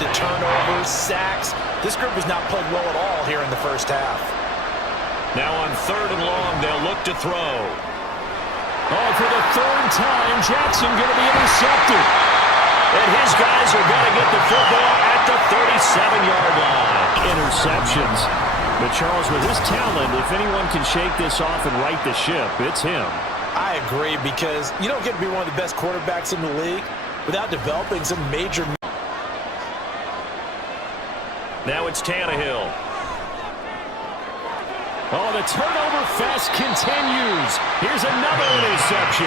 to turnovers, sacks. This group has not played well at all here in the first half. Now on 3rd and long, they'll look to throw. Oh, for the 3rd time, Jackson going to be intercepted. And his guys are going to get the football at the 37-yard line. Interceptions. But Charles, with his talent, if anyone can shake this off and right the ship, it's him. I agree, because you don't get to be one of the best quarterbacks in the league without developing some major. Now it's Tannehill. Oh, the turnover fest continues. Here's another interception.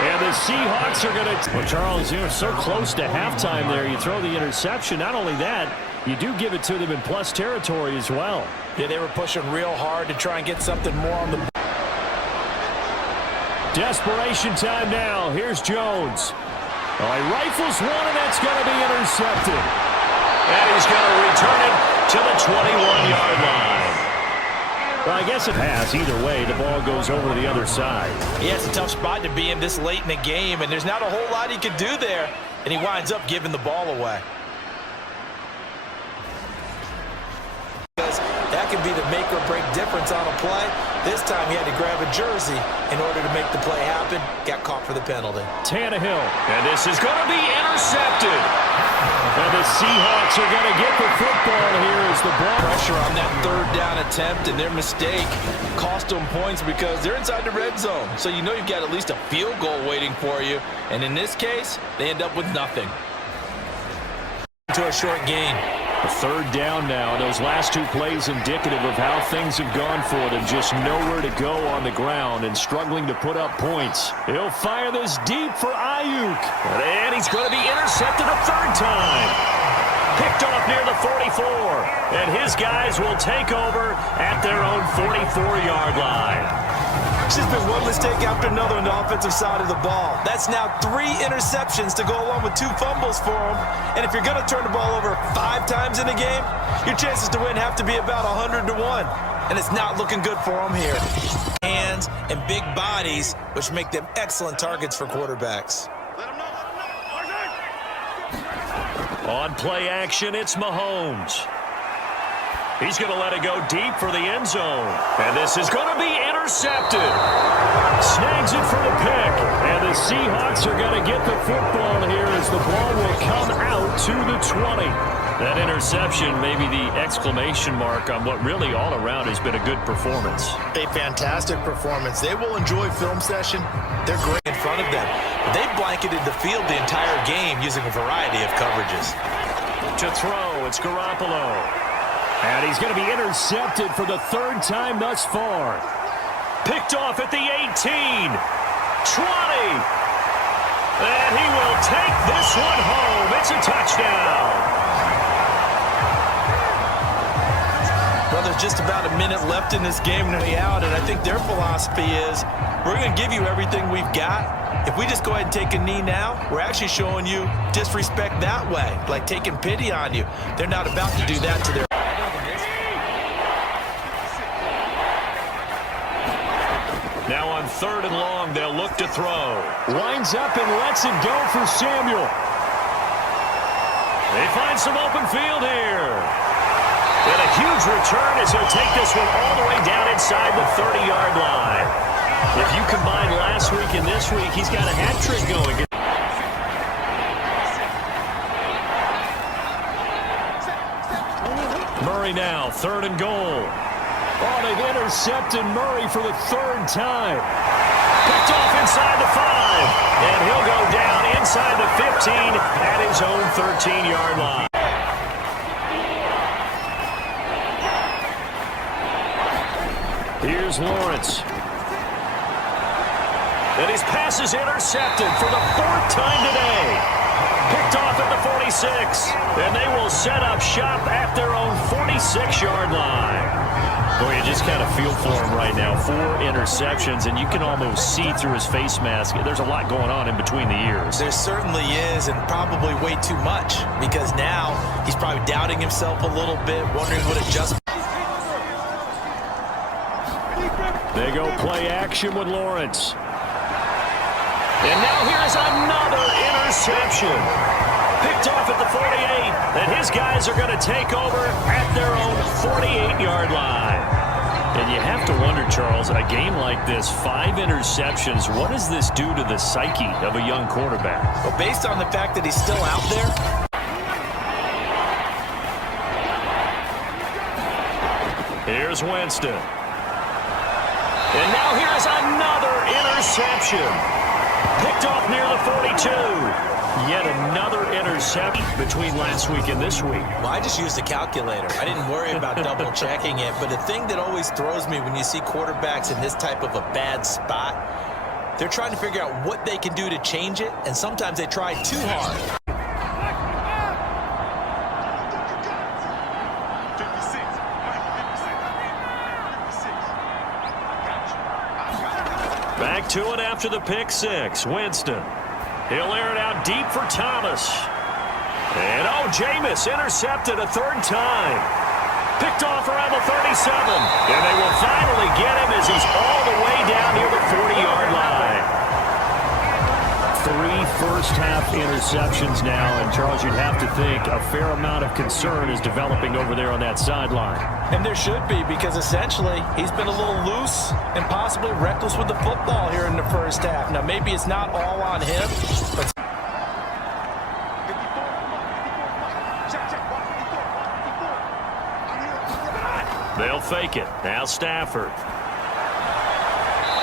And the Seahawks are going to... Well, Charles, you're so close to halftime there. You throw the interception. Not only that, you do give it to them in plus territory as well. Yeah, they were pushing real hard to try and get something more on the... Desperation time now. Here's Jones. Oh, he rifles one, and that's going to be intercepted. And he's going to return it to the 21-yard line. Well, I guess it has. Either way, the ball goes over to the other side. Yeah, it's a tough spot to be in this late in the game, and there's not a whole lot he can do there, and he winds up giving the ball away. That can be the make or break difference on a play. This time he had to grab a jersey in order to make the play happen. Got caught for the penalty. Tannehill. And this is going to be intercepted. And the Seahawks are going to get the football here as the ball. Pressure on that 3rd down attempt, and their mistake cost them points because they're inside the red zone. So you know you've got at least a field goal waiting for you. And in this case, they end up with nothing. To a short gain. A 3rd down now. Those last 2 plays indicative of how things have gone for them. Just nowhere to go on the ground and struggling to put up points. He'll fire this deep for Ayuk. And he's going to be intercepted a 3rd time. Picked off near the 44. And his guys will take over at their own 44-yard line. It's just been one mistake after another on the offensive side of the ball. That's now 3 interceptions to go along with 2 fumbles for him. And if you're going to turn the ball over 5 times in a game, your chances to win have to be about 100 to 1. And it's not looking good for him here. Hands and big bodies, which make them excellent targets for quarterbacks. On play action, it's Mahomes. He's going to let it go deep for the end zone. And this is going to be intercepted. Snags it for the pick. And the Seahawks are going to get the football here as the ball will come out to the 20. That interception may be the exclamation mark on what really all around has been a good performance. A fantastic performance. They will enjoy film session. They're great in front of them. They've blanketed the field the entire game using a variety of coverages. To throw, it's Garoppolo. And he's going to be intercepted for the 3rd time thus far. Picked off at the 18. 20. And he will take this one home. It's a touchdown. Well, there's just about a minute left in this game to be out, and I think their philosophy is we're going to give you everything we've got. If we just go ahead and take a knee now, we're actually showing you disrespect that way, like taking pity on you. They're not about to do that to their... Now on 3rd and long, they'll look to throw. Winds up and lets it go for Samuel. They find some open field here. And a huge return as he'll take this one all the way down inside the 30-yard line. If you combine last week and this week, he's got a hat trick going. Murray now, 3rd and goal. Oh, they've intercepted Murray for the 3rd time. Picked off inside the 5. And he'll go down inside the 15 at his own 13-yard line. Here's Lawrence. And his pass is intercepted for the 4th time today. Picked off at the 46. And they will set up shop at their own 46-yard line. Boy, you just kind of feel for him right now. 4 interceptions, and you can almost see through his face mask. There's a lot going on in between the ears. There certainly is, and probably way too much, because now he's probably doubting himself a little bit, wondering what adjustment. They go play action with Lawrence. And now here's another interception. Picked off at the 48. And his guys are going to take over at their own 48-yard line. And you have to wonder, Charles, a game like this, 5 interceptions, what does this do to the psyche of a young quarterback? Well, based on the fact that he's still out there, here's Winston. And now here's another interception. Picked off near the 42. Yet another interception between last week and this week. well, I just used a calculator. I didn't worry about double checking it. But the thing that always throws me when you see quarterbacks in this type of a bad spot, they're trying to figure out what they can do to change it. And sometimes they try too hard. Back to it after the pick six. Winston. He'll air it out deep for Thomas. And, Jameis intercepted a third time. Picked off around the 37. And they will finally get him as he's all the way down near the 40-yard line. 3 first-half interceptions now. And, Charles, you'd have to think a fair amount of concern is developing over there on that sideline. And there should be, because essentially he's been a little loose and possibly reckless with the football here in the first half. Now, maybe it's not all on him, but they'll fake it. Now Stafford.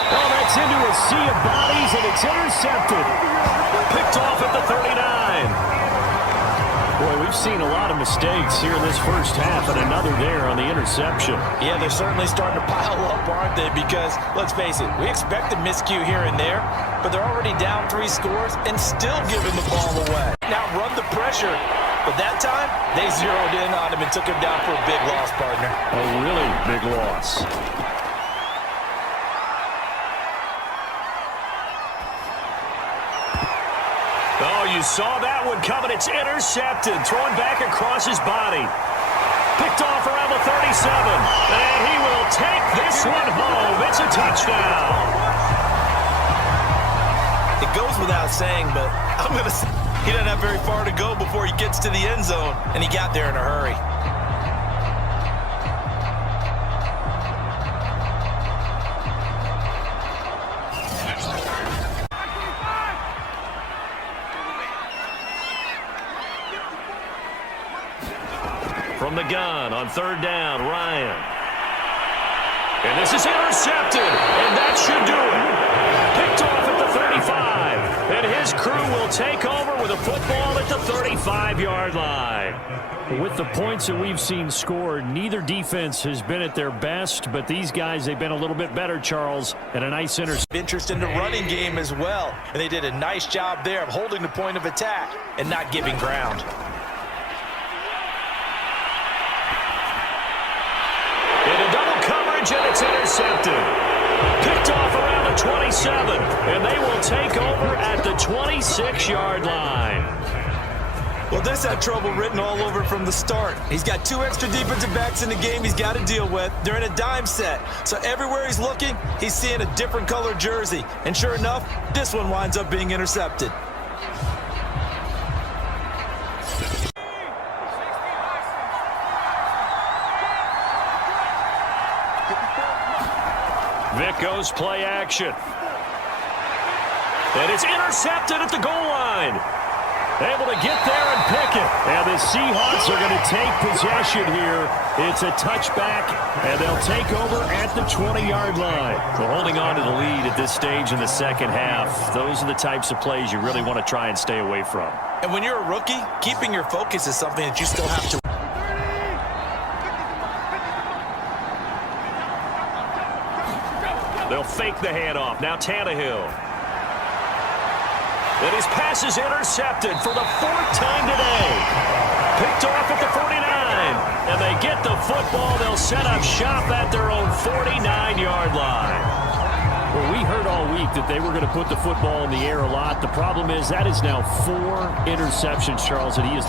Oh, that's into a sea of bodies, and it's intercepted. Picked off at the 39. Boy, we've seen a lot of mistakes here in this first half, and another there on the interception. yeah, they're certainly starting to pile up, aren't they? Because, let's face it, we expected miscue here and there, but they're already down 3 scores and still giving the ball away. Now run the pressure, but that time they zeroed in on him and took him down for a big loss, partner. A really big loss. Oh, you saw that one coming. It's intercepted. Thrown back across his body. Picked off around the 37. And he will take this one home. It's a touchdown. It goes without saying, but I'm going to say he doesn't have very far to go before he gets to the end zone, and he got there in a hurry. From the gun on third down, Ryan. And this is intercepted, and that should do it. Picked off at the 35, and his crew will take over with a football at the 35-yard line. With the points that we've seen scored, neither defense has been at their best, but these guys, they've been a little bit better, Charles, and a nice interception. Interest in the running game as well, and they did a nice job there of holding the point of attack and not giving ground. Into double coverage, and it's intercepted. Picked off around the 27, and they will take over at the 26-yard line. Well, this had trouble written all over from the start. He's got 2 extra defensive backs in the game he's got to deal with. They're in a dime set. So everywhere he's looking, he's seeing a different color jersey. And sure enough, this one winds up being intercepted. Vic goes play action. And it's intercepted at the goal line. Able to get there and pick it. And the Seahawks are going to take possession here. It's a touchback, and they'll take over at the 20-yard line. Well, holding on to the lead at this stage in the second half, those are the types of plays you really want to try and stay away from. And when you're a rookie, keeping your focus is something that you still have to. They'll fake the handoff. Now Tannehill. And his pass is intercepted for the 4th time today. Picked off at the 49. And they get the football. They'll set up shop at their own 49-yard line. Well, we heard all week that they were going to put the football in the air a lot. The problem is that is now 4 interceptions, Charles, and he is